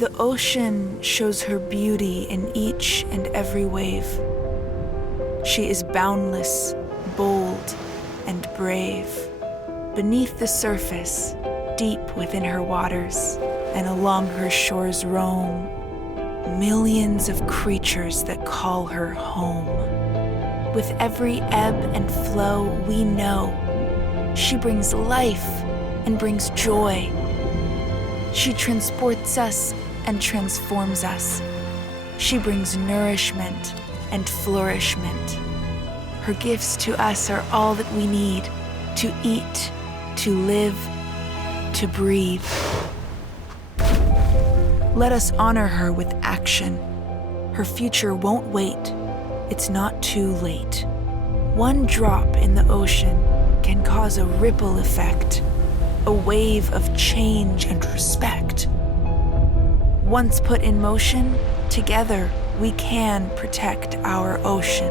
The ocean shows her beauty in each and every wave. She is boundless, bold, and brave. Beneath the surface, deep within her waters, and along her shores roam millions of creatures that call her home. With every ebb and flow, we know she brings life and brings joy. She transports us and transforms us. She brings nourishment and flourishment. Her gifts to us are all that we need to eat, to live, to breathe. Let us honor her with action. Her future won't wait. It's not too late. One drop in the ocean can cause a ripple effect, a wave of change and respect. Once put in motion, together we can protect our ocean.